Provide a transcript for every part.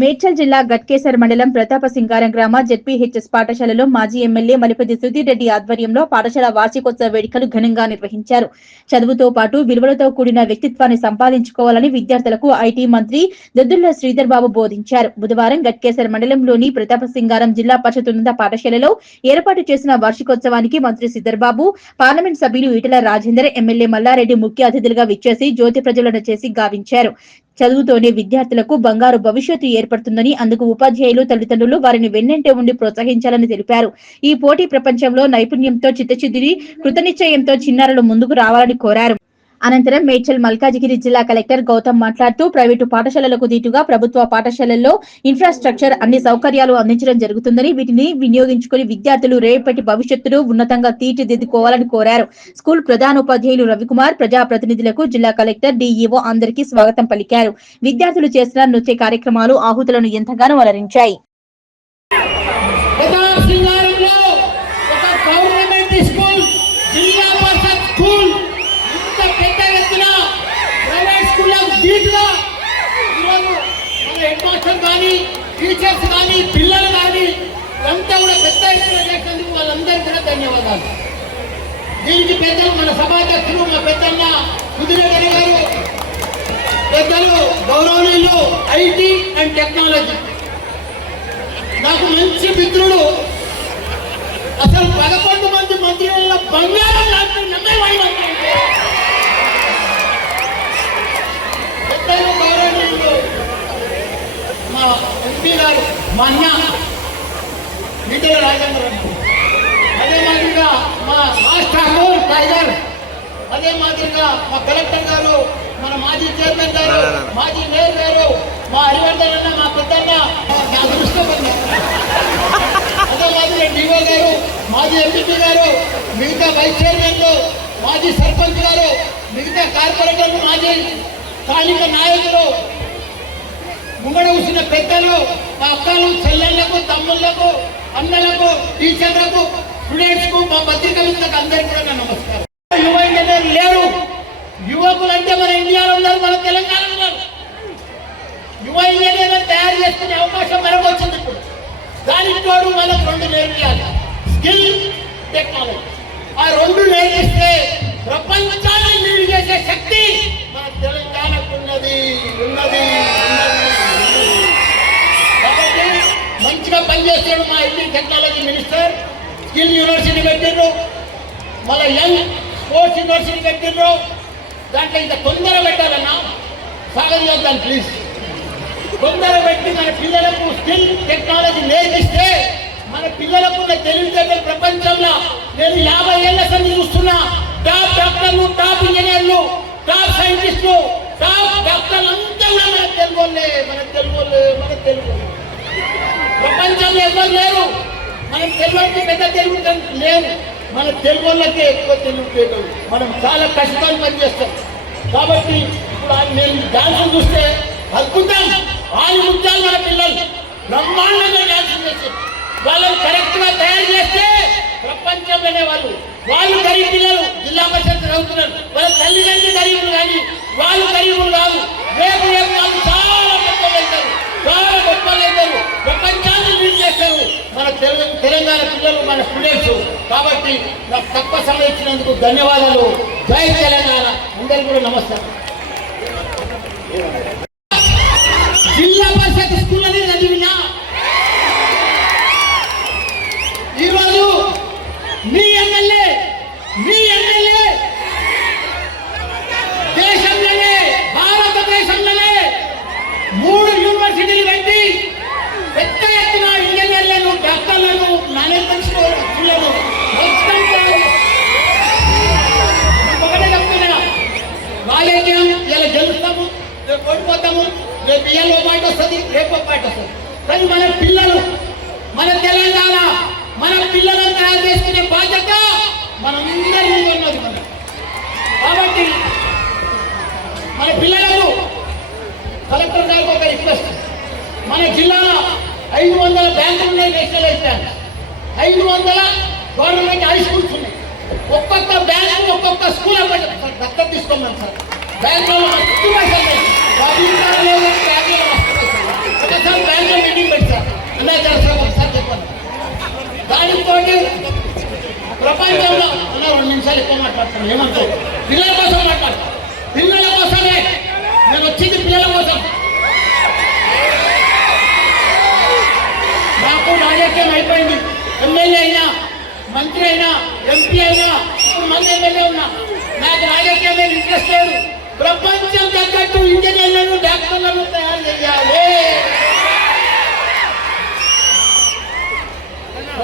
మేడ్చల్ జిల్లా గట్కేసర్ మండలం ప్రతాపసింగారం గ్రామ జెడ్పీహెచ్ఎస్ పాఠశాలలో మాజీ ఎమ్మెల్యే మలిపతి సుధీర్ రెడ్డి ఆధ్వర్యంలో పాఠశాల వార్షికోత్సవ వేడుకలు ఘనంగా నిర్వహించారు. చదువుతో పాటు విలువలతో కూడిన వ్యక్తిత్వాన్ని సంపాదించుకోవాలని విద్యార్థులకు ఐటీ మంత్రి దొద్దుల శ్రీధర్ బాబు బోధించారు. బుధవారం గట్కేసర్ మండలంలోని ప్రతాపసింగారం జిల్లా పరిషత్ ఉన్నత పాఠశాలలో ఏర్పాటు చేసిన వార్షికోత్సవానికి మంత్రి శ్రీధర్ బాబు, పార్లమెంట్ సభ్యులు ఈటెల రాజేందర్, ఎమ్మెల్యే మల్లారెడ్డి ముఖ్య అతిథులుగా విచ్చేసి జ్యోతి ప్రజ్వలన చేసి గావించారు. చదువుతోనే విద్యార్థులకు బంగారు భవిష్యత్తు ఏర్పడుతుందని, అందుకు ఉపాధ్యాయులు, తల్లిదండ్రులు వారిని వెన్నంటే ఉండి ప్రోత్సహించాలని తెలిపారు. ఈ పోటీ ప్రపంచంలో నైపుణ్యంతో, చిత్తశుద్ధి, కృతనిశ్చయంతో చిన్నారులు ముందుకు రావాలని కోరారు. అనంతరం మేడ్చల్ మల్కాజిగిరి జిల్లా కలెక్టర్ గౌతమ్ మాట్లాడుతూ, ప్రైవేటు పాఠశాలలకు దీటుగా ప్రభుత్వ పాఠశాలల్లో ఇన్ఫ్రాస్ట్రక్చర్ అన్ని సౌకర్యాలు అందించడం జరుగుతుందని, వీటిని వినియోగించుకుని విద్యార్థులు రేపటి భవిష్యత్తును ఉన్నతంగా తీర్చిదిద్దుకోవాలని కోరారు. స్కూల్ ప్రధానోపాధ్యాయులు రవికుమార్, ప్రజాప్రతినిధులకు జిల్లా కలెక్టర్, డీఈఓ అందరికీ స్వాగతం పలికారు. విద్యార్థులు చేసిన నృత్య కార్యక్రమాలు ఆహుతులను ఎంతగానో అలరించాయి. టీచర్స్ కానీ పిల్లలు కానీ అంతా కూడా పెద్ద ఎత్తున చేసేందుకు వాళ్ళందరికీ కూడా ధన్యవాదాలు. దీనికి పెద్దలు మన సభాధ్యక్షులు మా పెద్దన్న సుధీర్ గారు, పెద్దలు గౌరవనీయులు ఐటీ అండ్ టెక్నాలజీ, నాకు మంచి మిత్రుడు, అసలు 11 మంది మంత్రులలో బంగారం లాంటి నమ్మేవాడి మంత్రి పెద్దలు గౌరవనీయులు మా ఎంపీ గారు, మా అన్న ఈటెల రాజేందర్, అదే మాదిరిగా మా మాస్టర్ టైగర్, అదే మాదిరిగా మా కలెక్టర్ గారు, మన మాజీ చైర్మన్ గారు, మాజీ మేయర్ గారు, మా హరివర్ధన్ అన్న, మా పెద్దన్న, నా దృష్టపడి అదే మాదిరిగా డిఓ గారు, మాజీ ఎంపీ గారు, మిగతా వైస్ చైర్మన్లు, మాజీ సర్పంచ్ గారు, మిగతా కార్పొరేటర్లు, మాజీ స్థానిక నాయకులు, ముంగడ కూర్చున్న పెద్దలు, మా అక్కలు, చెల్లెళ్లకు, తమ్ముళ్లకు, అన్నలకు, టీచర్లకు, స్టూడెంట్స్ కు, మా పత్రిక మిత్రులకు అందరికీ కూడా నా నమస్కారం. యువ ఇంజనీర్లు లేరు. యువకులు అంటే మన ఇండియాలో ఉన్నారు, మన తెలంగాణలో ఉన్నారు. యువ ఇంజనీర్లను తయారు చేసుకునే అవకాశం మనకు వచ్చింది. ఇప్పుడు దానికి తోడు మనకు 2 నేర్పియాలి, స్కిల్, టెక్నాలజీ. ఆ 2 నేర్పిస్తే ప్రపంచాన్ని లీడ్ చేసే శక్తి మన తెలంగాణకు ఉన్నది. మంచిగా పనిచేస్తాడు మా IT technology minister. Skill university పెట్టిండ్రు, మళ్ళీ యంగ్ స్పోర్ట్స్ యూనివర్సిటీ పెట్టిండ్రు. దాంట్లో ఇంకా తొందర పెట్టాలన్నా సాగం చేద్దాం ప్లీజ్. తొందర పెట్టి మన పిల్లలకు స్కిల్ టెక్నాలజీ నేర్పిస్తే మన పిల్లలకు తెలివితేటలు ప్రపంచంలో నేను 50 ఏళ్ల సంది చూస్తున్నా. టాప్ డాక్టర్లు, టాప్ ఇంజనీర్లు, టాప్ సైంటిస్టులు, టాప్ డాక్టర్లు అంతా కూడా మన తెలుగు ప్రపంచంలో ఎవరు లేరు. మన తెలుగుకి పెద్ద తెలుగు లేవు, మన తెలుగు వాళ్ళకే ఎక్కువ తెలుగు. మనం చాలా కష్టంగా పనిచేస్తాం. కాబట్టి ఇప్పుడు నేను డాన్స్ చూస్తే అద్భుతం, ముత్యాలు మన పిల్లలు బ్రహ్మాండంగా డాన్స్ చేస్తారు. వాళ్ళని కరెక్ట్ గా తయారు చేస్తే ప్రపంచంలోనే వాళ్ళు గరీబ్ పిల్లలు జిల్లా పరిషత్ చదువుతున్నారు. వాళ్ళ తల్లిదండ్రులు గరీబులు కానీ వాళ్ళు గరీబులు కాదు. రేపు వాళ్ళు చాలా గొప్పలు అవుతారు, ప్రపంచాన్ని లీడ్ చేస్తారు మన తెలంగాణ పిల్లలు, మన స్టూడెంట్స్. కాబట్టి నాకు తక్కువ సమయం ఇచ్చినందుకు ధన్యవాదాలు. జై తెలంగాణ. అందరికీ కూడా నమస్కారం. జిల్లా పరిషత్ స్కూల్ అనేది చదివినా ఈరోజు మీ ఎమ్మెల్యే దేశంలోనే, భారతదేశంలోనే 3 యూనివర్సిటీలు పెట్టి పెద్ద ఎత్తున ఇంజనీర్లను, డాక్టర్లను, మేనేజ్మెంట్ ఒకటే చెప్తున్నా, రాజకీయం ఇలా గెలుస్తాము, రేపు ఓడిపోతాము, రేపు ఇయ్యాలో పాట వస్తుంది, రేపు పాట వస్తుంది. కానీ మన పిల్లలు, మన తెలంగాణ, మన పిల్లలను తయారు చేసుకునే బాధ్యత మనందరి మీద ఉన్నది. కాబట్టి మన పిల్లలకు కలెక్టర్ గారికి ఒక రిక్వెస్ట్, మన జిల్లాలో 500 బ్యాంకులు ఉన్నాయి, nationalise bank, 500 government high schools ఉన్నాయి. ఒక్కొక్క బ్యాంకు, ఒక్కొక్క స్కూల్ దత్తత తీసుకోమని సార్. బ్యాంకులో ఒకసారి ఉండే చేస్తాం ఒకసారి చెప్పండి. దానితో ప్రపంచంలో 2 నిమిషాలు ఎక్కువ మాట్లాడుతున్నాను. ఏమంటావు? పిల్లల కోసం మాట్లాడతాను. పిల్లల కోసమే నేను వచ్చింది, పిల్లల కోసం. నాకు రాజకీయం అయిపోయింది. ఎమ్మెల్యే అయినా, మంత్రి అయినా, ఎంపీ అయినా, ఇప్పుడు మంది ఎమ్మెల్యే ఉన్నా. నాకు రాజకీయం మీద ఇంట్రెస్ట్ లేదు. ప్రపంచం తగ్గట్టు ఇంజనీర్లను, డాక్టర్లను తయారు చేయాలి.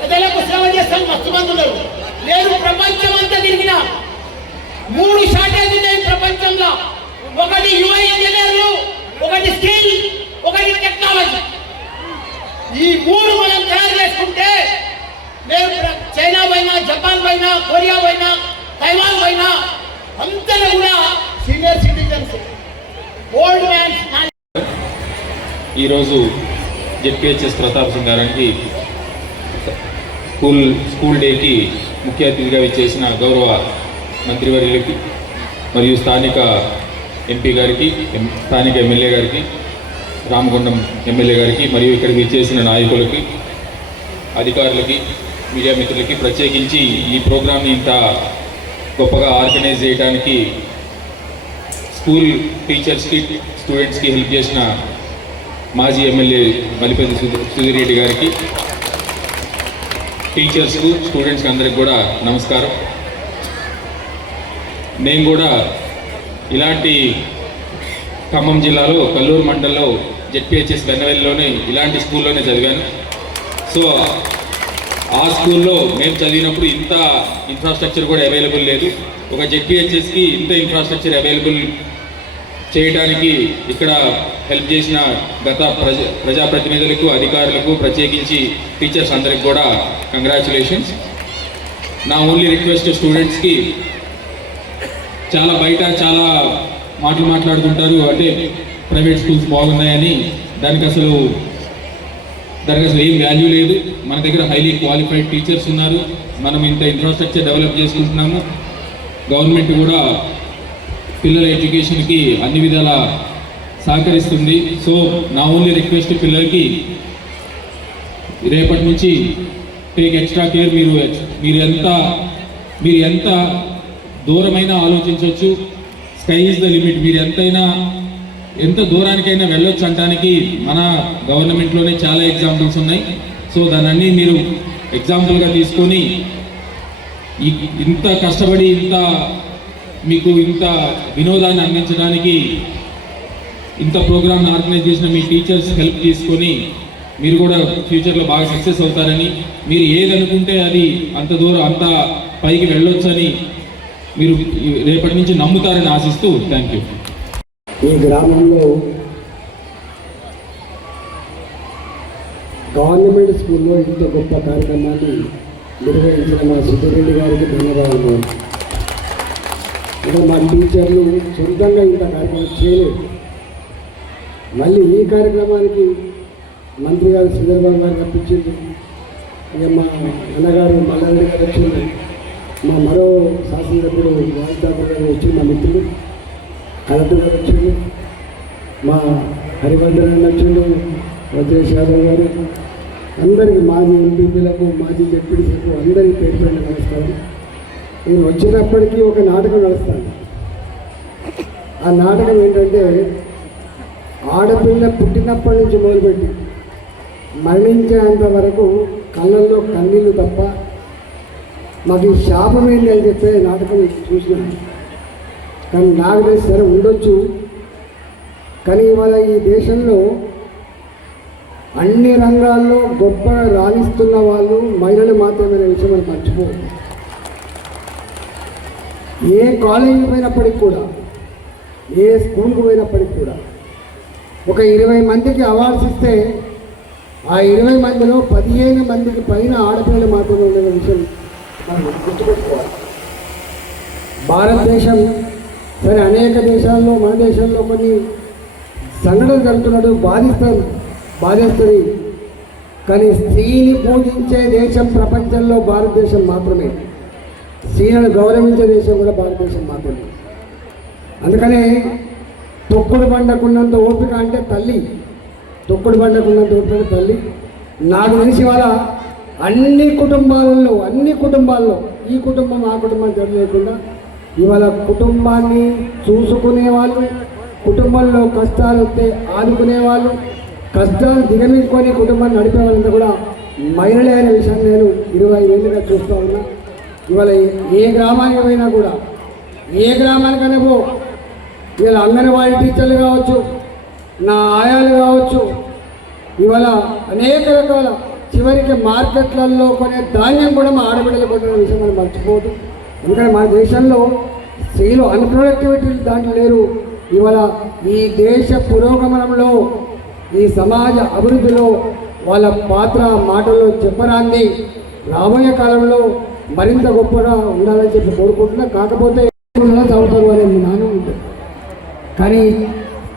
ప్రజలకు సేవ చేస్తాను. మస్తు మంది ఉన్నారు. నేను ప్రపంచం అంతా తిరిగిన 3 షార్టేజ్ ఉన్నాయి ప్రపంచంలో. ఒకటి యువ ఇంజనీర్లు, ఒకటి స్కిల్, ఒకటి టెక్నాలజీ. ఈ 3 మనం తయారు చేసుకుంటే నేను చైనా పోయినా, జపాన్ పోయినా, కొరియా పోయినా, తైవాన్ పోయినా అంతా కూడా సీనియర్ సిటిజన్స్, ఓల్డ్ మ్యాన్స్. ఈరోజు జెడ్పీహెచ్ఎస్ ప్రతాప్ సింగ్ గారికి స్కూల్ డేకి ముఖ్య అతిథిగా విచ్చేసిన గౌరవ మంత్రివర్యులకి మరియు స్థానిక ఎంపీ గారికి, స్థానిక ఎమ్మెల్యే గారికి, రామగుండం ఎమ్మెల్యే గారికి మరియు ఇక్కడికి విచ్చేసిన నాయకులకి, అధికారులకి, మీడియా మిత్రులకి, ప్రత్యేకించి ఈ ప్రోగ్రామ్ని ఇంత గొప్పగా ఆర్గనైజ్ చేయడానికి స్కూల్ టీచర్స్కి, స్టూడెంట్స్కి హెల్ప్ చేసిన మాజీ ఎమ్మెల్యే మలిపతి సుధీర్ రెడ్డి గారికి, టీచర్స్కు, స్టూడెంట్స్కి అందరికి కూడా నమస్కారం. నేను కూడా ఇలాంటి ఖమ్మం జిల్లాలో కల్లూరు మండలంలో జెడ్పీహెచ్ఎస్ వెన్నవెల్లిలోనే ఇలాంటి స్కూల్లోనే చదివాను. సో ఆ స్కూల్లో మేము చదివినప్పుడు ఇంత ఇన్ఫ్రాస్ట్రక్చర్ కూడా అవైలబుల్ లేదు. ఒక జెడ్పీహెచ్ఎస్కి ఇంత ఇన్ఫ్రాస్ట్రక్చర్ అవైలబుల్ చేయడానికి ఇక్కడ హెల్ప్ చేసిన గత ప్రజాప్రతినిధులకు, అధికారులకు, ప్రత్యేకించి టీచర్స్ అందరికి కూడా కంగ్రాచులేషన్స్. నా ఓన్లీ రిక్వెస్ట్ స్టూడెంట్స్కి, బయట చాలా మాటలు మాట్లాడుతుంటారు, అంటే ప్రైవేట్ స్కూల్స్ బాగున్నాయని. దానికి అసలు ఏం వాల్యూ లేదు. మన దగ్గర హైలీ క్వాలిఫైడ్ టీచర్స్ ఉన్నారు. మనం ఇంత ఇన్ఫ్రాస్ట్రక్చర్ డెవలప్ చేసుకుంటున్నాము. గవర్నమెంట్ కూడా పిల్లల ఎడ్యుకేషన్కి అన్ని విధాల సహకరిస్తుంది. సో నా ఓన్లీ రిక్వెస్ట్, పిల్లలకి రేపటి నుంచి టేక్ ఎక్స్ట్రా కేర్. మీరు ఎంత దూరమైనా ఆలోచించవచ్చు. Sky is the limit. మీరు ఎంత దూరానికైనా వెళ్ళొచ్చు అనడానికి మన గవర్నమెంట్లోనే చాలా ఎగ్జాంపుల్స్ ఉన్నాయి. సో దాన్ని మీరు ఎగ్జాంపుల్గా తీసుకొని ఇంత కష్టపడి మీకు ఇంత వినోదాన్ని అందించడానికి ఇంత ప్రోగ్రామ్ని ఆర్గనైజ్ చేసిన మీ టీచర్స్ హెల్ప్ తీసుకొని మీరు కూడా ఫ్యూచర్లో బాగా సక్సెస్ అవుతారని, మీరు ఏదనుకుంటే అది అంత పైకి వెళ్ళొచ్చని మీరు రేపటి నుంచి నమ్ముతారని ఆశిస్తూ థ్యాంక్ యూ. ఈ గ్రామంలో గవర్నమెంట్ స్కూల్లో ఇంత గొప్ప కార్యక్రమాన్ని నిర్వహించిన మా సుధీరెడ్డి గారికి ధన్యవాదాలు. అంటే మా టీచర్లు సొంతంగా ఇంత కార్యక్రమం చేయలేదు. మళ్ళీ ఈ కార్యక్రమానికి మంత్రి గారు శ్రీధర్బాబు గారు రప్పించింది. ఇక మా అన్నగారు మల్లారెడ్డి గారు వచ్చింది. మా మరో శాసనసభ్యుడు వాయిదాపూర్ గారు వచ్చి, మా మిత్రులు కలెక్టర్ గారు వచ్చింది, మా హరివర్ధన్ వచ్చిండు, వజ్రేష్ యాదవ్ గారు, అందరికీ మాజీ ఎంపీలకు, మాజీ జెడ్పీటీసీలకు అందరికీ పేరు పైన నమస్కారం. నేను వచ్చినప్పటికీ ఒక నాటకం నడుస్తాను. ఆ నాటకం ఏంటంటే, ఆడపిల్ల పుట్టినప్పటి నుంచి మొదలుపెట్టి మరణించేంత వరకు కళ్ళల్లో కన్నీళ్ళు తప్ప మాకు ఈ శాపం ఏంటి అని చెప్పే నాటకం చూసినాను. కానీ నాకు తెలిసి సరే ఉండొచ్చు, కానీ ఇవాళ ఈ దేశంలో అన్ని రంగాల్లో గొప్పగా రాణిస్తున్న వాళ్ళు మహిళలు మాత్రమే విషయం మనం మర్చిపోదు. ఏ కాలేజీకి పోయినప్పటికి కూడా, ఏ స్కూల్కి పోయినప్పటికి కూడా ఒక 20 మందికి అవార్డ్స్ ఇస్తే ఆ 20 మందిలో 15 మందికి పైన ఆడపిల్లలు మాత్రమే ఉండే విషయం మనం గుర్తుపెట్టుకోవాలి. భారతదేశం సరే అనేక దేశాల్లో, మన దేశంలో కొన్ని సంఘటనలు జరుగుతున్నట్టు బాధిస్తుంది. కానీ స్త్రీని పూజించే దేశం ప్రపంచంలో భారతదేశం మాత్రమే. స్త్రీలను గౌరవించే దేశం కూడా భారతదేశం మాత్రమే. అందుకనే తొక్కుడు బండకున్నంత ఓపిక అంటే తల్లి, తొక్కుడు బండకున్నంత ఓపిక తల్లి. నాకు తెలిసి వాళ్ళ అన్ని కుటుంబాల్లో ఈ కుటుంబం ఆ కుటుంబం తెలియకుండా ఇవాళ కుటుంబాన్ని చూసుకునే వాళ్ళు, కుటుంబంలో కష్టాలు వస్తే ఆదుకునే వాళ్ళు, కష్టాలు దిగమించుకొని కుటుంబాన్ని నడిపే వాళ్ళంతా కూడా మహిళలే అనే విషయాన్ని నేను 20 ఏళ్ళుగా చూస్తూ ఉన్నా. ఇవాళ ఏ గ్రామానికి పోయినా కూడా, ఏ గ్రామానికైనా ఇవాళ అంగన్వాడీ టీచర్లు కావచ్చు, నా ఆయాలు కావచ్చు, ఇవాళ అనేక రకాల చివరికి మార్కెట్లలో కొనే ధాన్యం కూడా మా ఆడబిడ్డలు కొట్టిన విషయం మనం మర్చిపోవద్దు. ఎందుకంటే మన దేశంలో స్త్రీలు అన్ప్రొడక్టివిటీ దాంట్లో లేరు. ఇవాళ ఈ దేశ పురోగమనంలో, ఈ సమాజ అభివృద్ధిలో వాళ్ళ పాత్ర మాటల్లో చెప్పరాంది. రాబోయే కాలంలో మరింత గొప్పగా ఉండాలని చెప్పి కోరుకుంటున్నా. కాకపోతే చదువుతారు అనే జ్ఞానం ఉంటుంది, కానీ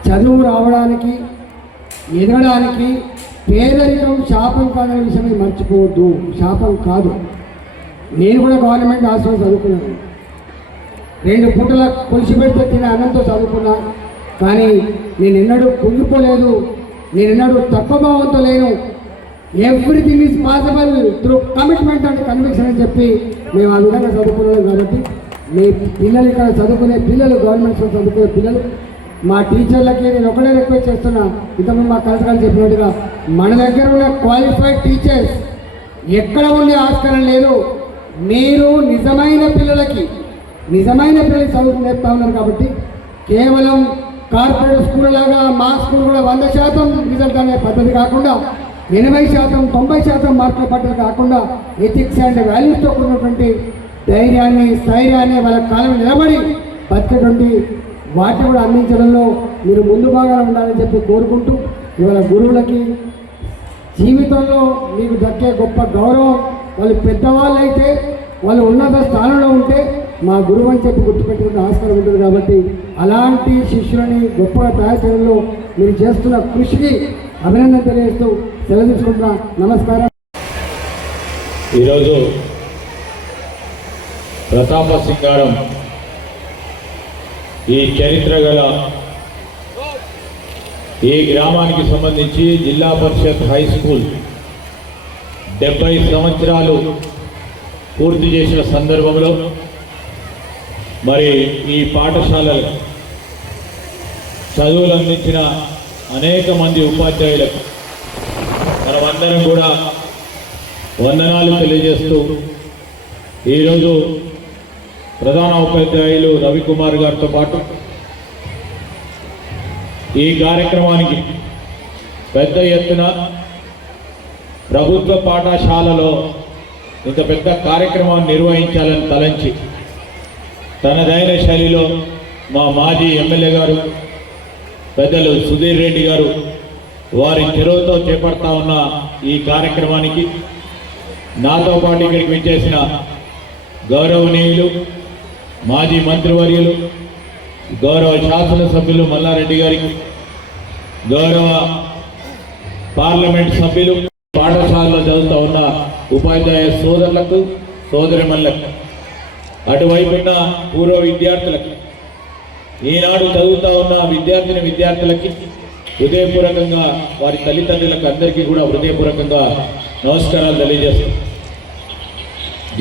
చదువు రావడానికి, ఎదగడానికి పేదరికం శాపం కాదనే విషయం మర్చిపోవద్దు. శాపం కాదు. నేను కూడా గవర్నమెంట్ హాస్టల్ చదువుకున్నాను. 2 పూటల కొలిసి పెడితే తినే అన్నంతో చదువుకున్నా. కానీ నేను ఎన్నడూ కుంగిపోలేదు, నేను ఎన్నడూ తక్కువ భావంతో లేను. Everything is possible through commitment and conviction అని చెప్పి మేము ఆ విధంగా చదువుకున్నాం. కాబట్టి మీ పిల్లలు, ఇక్కడ చదువుకునే పిల్లలు, గవర్నమెంట్ స్కూల్ చదువుకునే పిల్లలు, మా టీచర్లకి నేను ఒకటే రిక్వెస్ట్ చేస్తున్నా. ఇంతకుముందు మా కలెక్టర్ చెప్పినట్టుగా మన దగ్గర ఉన్న క్వాలిఫైడ్ టీచర్స్ ఎక్కడ ఉండే ఆస్కారం లేదు. మీరు నిజమైన పిల్లలకి చదువు నేర్పుతా ఉన్నారు. కాబట్టి కేవలం కార్పొరేట్ స్కూల్ లాగా మా స్కూల్ కూడా 100% రిజల్ట్ అనే పద్ధతి కాకుండా 80%, 90% మార్కుల పద్ధతి కాకుండా ఎథిక్స్ అండ్ వాల్యూస్తో కూడినటువంటి ధైర్యాన్ని, స్థైర్యాన్ని, వాళ్ళ కాలం నిలబడి బతికేటువంటి వాటిని కూడా అందించడంలో మీరు ముందు భాగాలు ఉండాలని చెప్పి కోరుకుంటూ, ఇవాళ గురువులకి జీవితంలో మీకు దక్కే గొప్ప గౌరవం, వాళ్ళు పెద్దవాళ్ళు అయితే, వాళ్ళు ఉన్నత స్థానంలో ఉంటే మా గురువు అని చెప్పి గుర్తుపెట్టుకునే ఆస్కారం ఉంటుంది. కాబట్టి అలాంటి శిష్యులని గొప్పగా తయారు చేయడంలో మీరు చేస్తున్న కృషికి అభినందన తెలియజేస్తూ సెలవు తీసుకుంటున్నా. నమస్కారం. ఈరోజు ప్రతాప సింగారం ఈ చరిత్ర గల ఈ గ్రామానికి సంబంధించి జిల్లా పరిషత్ హై స్కూల్ 70 సంవత్సరాలు పూర్తి చేసిన సందర్భంలో మరి ఈ పాఠశాలలో చదువులు అందించిన అనేక మంది ఉపాధ్యాయులకు మనమందరం కూడా వందనాలు తెలియజేస్తూ ఈరోజు ప్రధాన ఉపాధ్యాయులు రవికుమార్ గారితో పాటు ఈ కార్యక్రమానికి పెద్ద ఎత్తున ప్రభుత్వ పాఠశాలలో ఇంత పెద్ద కార్యక్రమాన్ని నిర్వహించాలని తలంచి తనదైన శైలిలో మా మాజీ ఎమ్మెల్యే గారు పెద్దలు సుధీర్ రెడ్డి గారు వారి చెరువుతో చేపడతా ఉన్న ఈ కార్యక్రమానికి నాతో పాటు ఇక్కడికి విచ్చేసిన గౌరవనీయులు మాజీ మంత్రివర్యులు, గౌరవ శాసనసభ్యులు మల్లారెడ్డి గారికి, గౌరవ పార్లమెంట్ సభ్యులు, పాఠశాలలో చదువుతూ ఉన్న ఉపాధ్యాయ సోదరులకు, సోదరిమణులకు, అటువైపున్న పూర్వ విద్యార్థులకు, ఈనాడు చదువుతూ ఉన్న విద్యార్థులకి హృదయపూర్వకంగా వారి తల్లిదండ్రులకు అందరికీ కూడా హృదయపూర్వకంగా నమస్కారాలు తెలియజేస్తాం.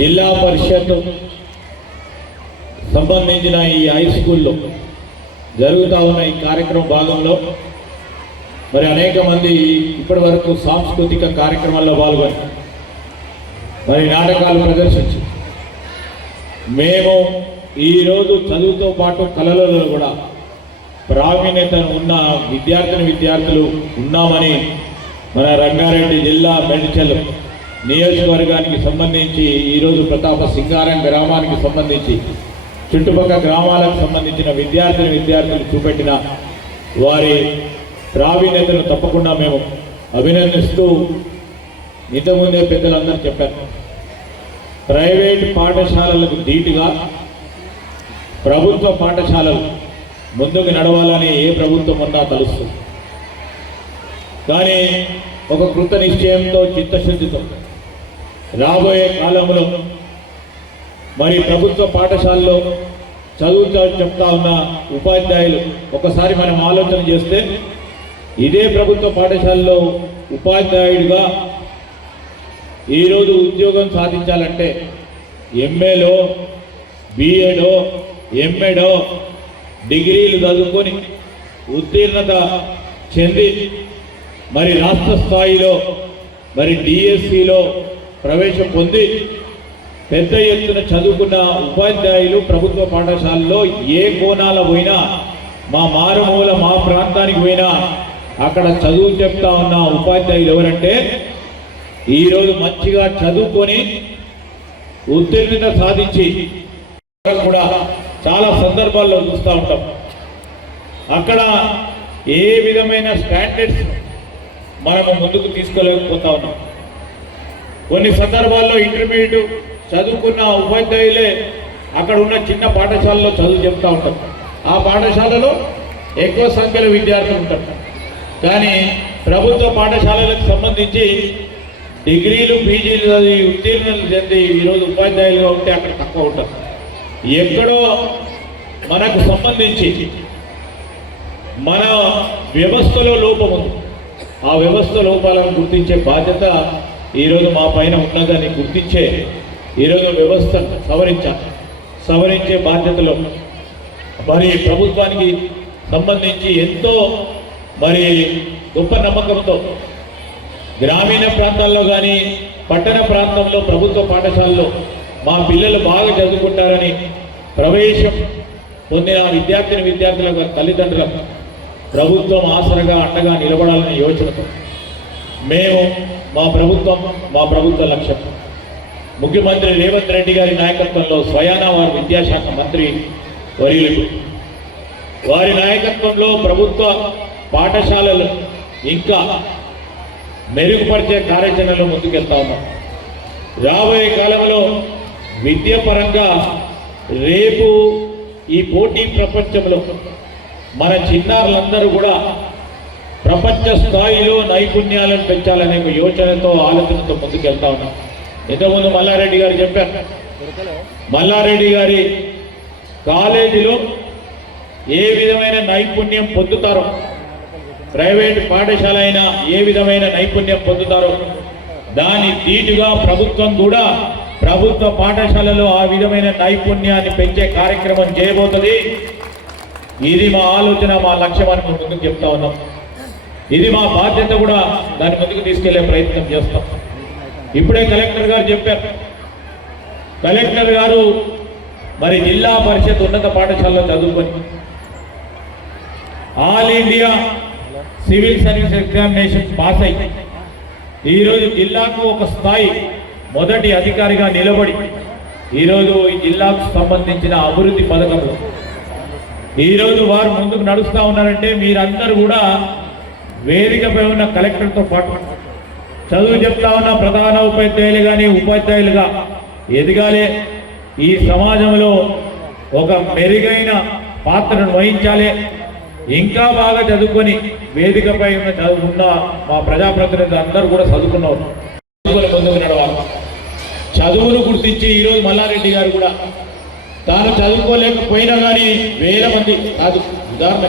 జిల్లా పరిషత్ సంబంధించిన ఈ హై స్కూల్లో జరుగుతూ ఉన్న ఈ కార్యక్రమం భాగంలో మరి అనేక మంది ఇప్పటి వరకు సాంస్కృతిక కార్యక్రమాల్లో పాల్గొని మరి నాటకాలు ప్రదర్శించి మేము ఈరోజు చదువుతో పాటు కళలలో కూడా ప్రావీణ్యత ఉన్న విద్యార్థులు ఉన్నామని మన రంగారెడ్డి జిల్లా మేడ్చల్ నియోజకవర్గానికి సంబంధించి ఈరోజు ప్రతాప సింగారం గ్రామానికి సంబంధించి చుట్టుపక్కల గ్రామాలకు సంబంధించిన విద్యార్థులు చూపెట్టిన వారి ప్రావీణ్యతను తప్పకుండా మేము అభినందిస్తూ, ఇంతకుముందే పెద్దలందరూ చెప్పారు, ప్రైవేట్ పాఠశాలలకు ధీటుగా ప్రభుత్వ పాఠశాలలు ముందుకు నడవాలని ఏ ప్రభుత్వం ఉన్నా తలుస్తుంది. కానీ ఒక కృత నిశ్చయంతో, చిత్తశుద్ధితో రాబోయే కాలంలో మరి ప్రభుత్వ పాఠశాలలో చదువుతా చెప్తా ఉన్న ఉపాధ్యాయులు ఒకసారి మనం ఆలోచన చేస్తే, ఇదే ప్రభుత్వ పాఠశాలలో ఉపాధ్యాయుడిగా ఈరోజు ఉద్యోగం సాధించాలంటే ఎంఏలో, బిఏడో, ఎంఏడో డిగ్రీలు చదువుకొని ఉత్తీర్ణత చెంది మరి రాష్ట్ర స్థాయిలో మరి డిఎస్సిలో ప్రవేశం పొంది పెద్ద ఎత్తున చదువుకున్న ఉపాధ్యాయులు ప్రభుత్వ పాఠశాలలో ఏ కోణాల పోయినా, మా మారుమూల మా ప్రాంతానికి పోయినా అక్కడ చదువు చెప్తా ఉన్న ఉపాధ్యాయులు ఎవరంటే ఈరోజు మంచిగా చదువుకొని ఉత్తీర్ణత సాధించి కూడా చాలా సందర్భాల్లో చూస్తూ ఉంటాం. అక్కడ ఏ విధమైన స్టాండర్డ్స్ మనము ముందుకు తీసుకోలేకపోతా ఉన్నాం. కొన్ని సందర్భాల్లో ఇంటర్మీడియట్ చదువుకున్న ఉపాధ్యాయులే అక్కడ ఉన్న చిన్న పాఠశాలలో చదువు చెప్తూ ఉంటారు. ఆ పాఠశాలలో ఎక్కువ సంఖ్యలో విద్యార్థులు ఉంటారు. కానీ ప్రభుత్వ పాఠశాలలకు సంబంధించి డిగ్రీలు, పీజీలు చదివి ఉత్తీర్ణలు చెంది ఈరోజు ఉపాధ్యాయులుగా ఉంటే అక్కడ తక్కువ ఉంటారు. ఎక్కడో మనకు సంబంధించి మన వ్యవస్థలో లోపం ఉంది. ఆ వ్యవస్థ లోపాలను గుర్తించే బాధ్యత ఈరోజు మా పైన ఉన్నదని గుర్తించే ఈరోజు వ్యవస్థను సవరించే బాధ్యతలో మరి ప్రభుత్వానికి సంబంధించి ఎంతో మరి గొప్ప నమ్మకంతో గ్రామీణ ప్రాంతాల్లో కానీ పట్టణ ప్రాంతంలో ప్రభుత్వ పాఠశాలలో మా పిల్లలు బాగా చదువుకుంటారని ప్రవేశం పొందిన విద్యార్థుల తల్లిదండ్రులకు ప్రభుత్వం ఆసరగా అండగా నిలబడాలనే యోచనతో మేము మా ప్రభుత్వ లక్ష్యం ముఖ్యమంత్రి రేవంత్ రెడ్డి గారి నాయకత్వంలో స్వయాన వారి విద్యాశాఖ మంత్రి వర్యులు వారి నాయకత్వంలో ప్రభుత్వ పాఠశాలలు ఇంకా మెరుగుపరిచే కార్యాచరణలో ముందుకెళ్తా ఉన్నాం. రాబోయే కాలంలో విద్య పరంగా రేపు ఈ పోటీ ప్రపంచంలో మన చిన్నారులందరూ కూడా ప్రపంచ స్థాయిలో నైపుణ్యాలను పెంచాలనే ఒక యోచనతో ఆలోచనతో ముందుకెళ్తా ఉన్నాం. ఇంతకుముందు మల్లారెడ్డి గారు చెప్పారు, మల్లారెడ్డి గారి కాలేజీలో ఏ విధమైన నైపుణ్యం పొందుతారో, ప్రైవేట్ పాఠశాల అయినా ఏ విధమైన నైపుణ్యం పొందుతారో దాని దీటుగా ప్రభుత్వం కూడా ప్రభుత్వ పాఠశాలలో ఆ విధమైన నైపుణ్యాన్ని పెంచే కార్యక్రమం చేయబోతుంది. ఇది మా ఆలోచన, మా లక్ష్యం అని మేము ముందుకు చెప్తా ఉన్నాం. ఇది మా బాధ్యత కూడా, దాన్ని ముందుకు తీసుకెళ్లే ప్రయత్నం చేస్తాం. ఇప్పుడే కలెక్టర్ గారు చెప్పారు, కలెక్టర్ గారు మరి జిల్లా పరిషత్ ఉన్నత పాఠశాలలో చదువుకొని all India civil service examination pass అయ్యి ఈరోజు జిల్లాకు ఒక స్థాయి మొదటి అధికారిగా నిలబడి ఈరోజు ఈ జిల్లాకు సంబంధించిన అభివృద్ధి పథకంలో ఈరోజు వారు ముందుకు నడుస్తూ ఉన్నారంటే మీరందరూ కూడా వేదికపై ఉన్న కలెక్టర్తో పాటు చదువు చెప్తా ఉన్న ప్రధాన ఉపాధ్యాయులు కానీ ఉపాధ్యాయులుగా ఎదగాలి, ఈ సమాజంలో ఒక మెరుగైన పాత్రను వహించాలి, ఇంకా బాగా చదువుకొని వేదికపై ఉన్న మా ప్రజాప్రతినిధులు అందరూ కూడా చదువుకున్నారు, ముందుకు నడవాలి. చదువును గుర్తించి ఈరోజు మల్లారెడ్డి గారు కూడా తాను చదువుకోలేకపోయినా కానీ వేల మంది కాదు, ఉదాహరణ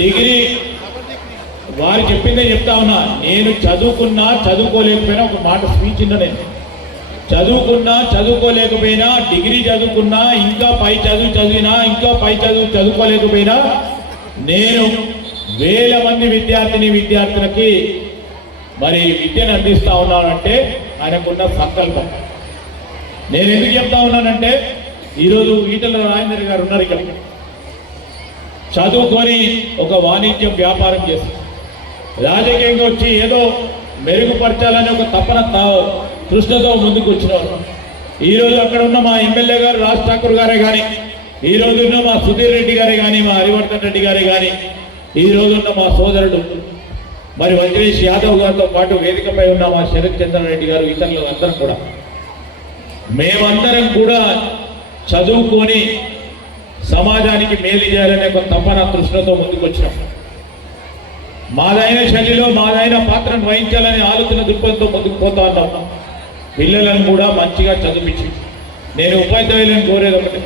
డిగ్రీ వారు చెప్పిందే చెప్తా ఉన్నా, నేను చదువుకున్నా చదువుకోలేకపోయినా ఒక మాట స్పీచ్ ఇన్నా, నేను చదువుకున్నా చదువుకోలేకపోయినా, డిగ్రీ చదువుకున్నా, ఇంకా పై చదువు చదివినా, ఇంకా పై చదువు చదువుకోలేకపోయినా నేను వేల మంది విద్యార్థులకి మరి విద్యను అందిస్తా ఉన్నానంటే ఆయనకున్న సంకల్పం. నేను ఎందుకు చెప్తా ఉన్నానంటే ఈరోజు ఈటల రాజేందర్ గారు ఉన్నారు ఇక్కడ, చదువుకొని ఒక వాణిజ్యం వ్యాపారం చేస్తారు, రాజకీయంగా వచ్చి ఏదో మెరుగుపరచాలని ఒక తపన తృష్ణతో ముందుకు వచ్చినారు. ఈరోజు అక్కడ ఉన్న మా ఎమ్మెల్యే గారు రాజ్ ఠాకూర్ గారే కానీ, ఈరోజు ఉన్న మా సుధీర్ రెడ్డి గారే కానీ, మా హరివర్ధన్ రెడ్డి గారే కానీ, ఈరోజు ఉన్న మా సోదరుడు మరి వజ్రేష్ యాదవ్ గారితో పాటు వేదికపై ఉన్న మా శరత్ చంద్రారెడ్డి గారు, ఇతరులు అందరం కూడా మేమందరం కూడా చదువుకొని సమాజానికి మేలు చేయాలనే ఒక తపన తృష్ణతో ముందుకు వచ్చినాం. మాదైన శైలిలో మాదైన పాత్రను వహించాలనే ఆలోచన దృక్పథంతో ముందుకు పోతా ఉన్నాం. పిల్లలను కూడా మంచిగా చదివించి నేను ఉపాధ్యాయులను కోరేది ఒకటి,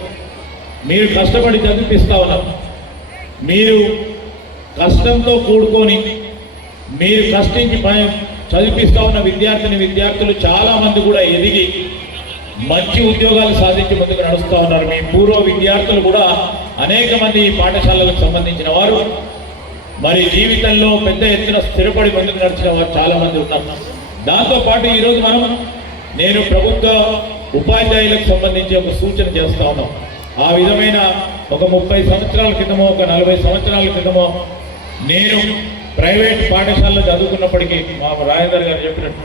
మీరు కష్టపడి చదివిపిస్తా ఉన్నారు, మీరు కష్టంతో కూడుకొని మీరు కష్టించి చదివిస్తూ ఉన్న విద్యార్థులు చాలా మంది కూడా ఎదిగి మంచి ఉద్యోగాలు సాధించి ముందుకు నడుస్తూ ఉన్నారు. మీ పూర్వ విద్యార్థులు కూడా అనేక మంది ఈ పాఠశాలలకు సంబంధించిన వారు మరి జీవితంలో పెద్ద ఎత్తున స్థిరపడి ముందుకు నడిచిన వారు చాలా మంది ఉన్నారు. దాంతోపాటు ఈరోజు నేను ప్రభుత్వ ఉపాధ్యాయులకు సంబంధించి ఒక సూచన చేస్తా ఉన్నాం. ఆ విధమైన ఒక 30 సంవత్సరాల క్రితమో ఒక 40 సంవత్సరాల క్రితమో నేను ప్రైవేట్ పాఠశాలలో చదువుకున్నప్పటికీ మా రాజేందర్ గారు చెప్పినట్టు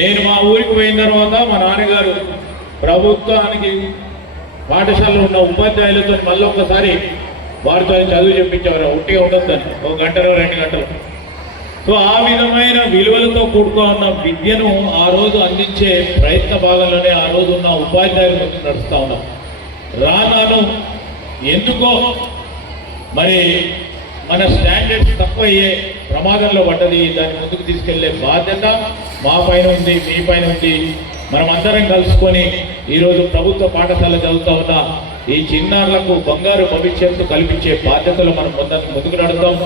నేను మా ఊరికి పోయిన తర్వాత మా నాన్నగారు ప్రభుత్వానికి పాఠశాలలో ఉన్న ఉపాధ్యాయులతో మళ్ళీ ఒక్కసారి వారితో చదువు చెప్పించేవారు. ఒట్టిగా ఉండొద్దని 1 గంటలో 2 గంటలు. సో ఆ విధమైన విలువలతో కూడుకో ఉన్న విద్యను ఆ రోజు అందించే ప్రయత్న భాగంలోనే ఆ రోజు ఉన్న ఉపాధ్యాయుల ముందు నడుస్తూ ఉన్నాం. రాను ఎందుకో మరి మన స్టాండర్డ్స్ తక్కువ అయ్యే ప్రమాదంలో పడ్డది. దాన్ని ముందుకు తీసుకెళ్లే బాధ్యత మా పైన ఉంది, మీ పైన ఉంది. మనం అందరం కలుసుకొని ఈరోజు ప్రభుత్వ పాఠశాల చదువుతూ ఉన్న ఈ చిన్నారులకు బంగారు భవిష్యత్తు కల్పించే బాధ్యతలు మనం ముందుకు నడుద్దాం.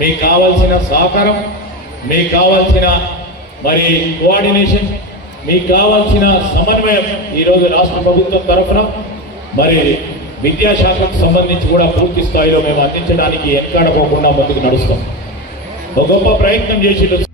మీకు కావాల్సిన సహకారం, మీకు కావాల్సిన మరి కోఆర్డినేషన్, మీకు కావాల్సిన సమన్వయం ఈరోజు రాష్ట్ర ప్రభుత్వం తరఫున మరి విద్యాశాఖకు సంబంధించి కూడా పూర్తి స్థాయిలో మేము అందించడానికి వెనకాడపోకుండా ముందుకు నడుస్తాం. ఒక గొప్ప ప్రయత్నం చేసిండు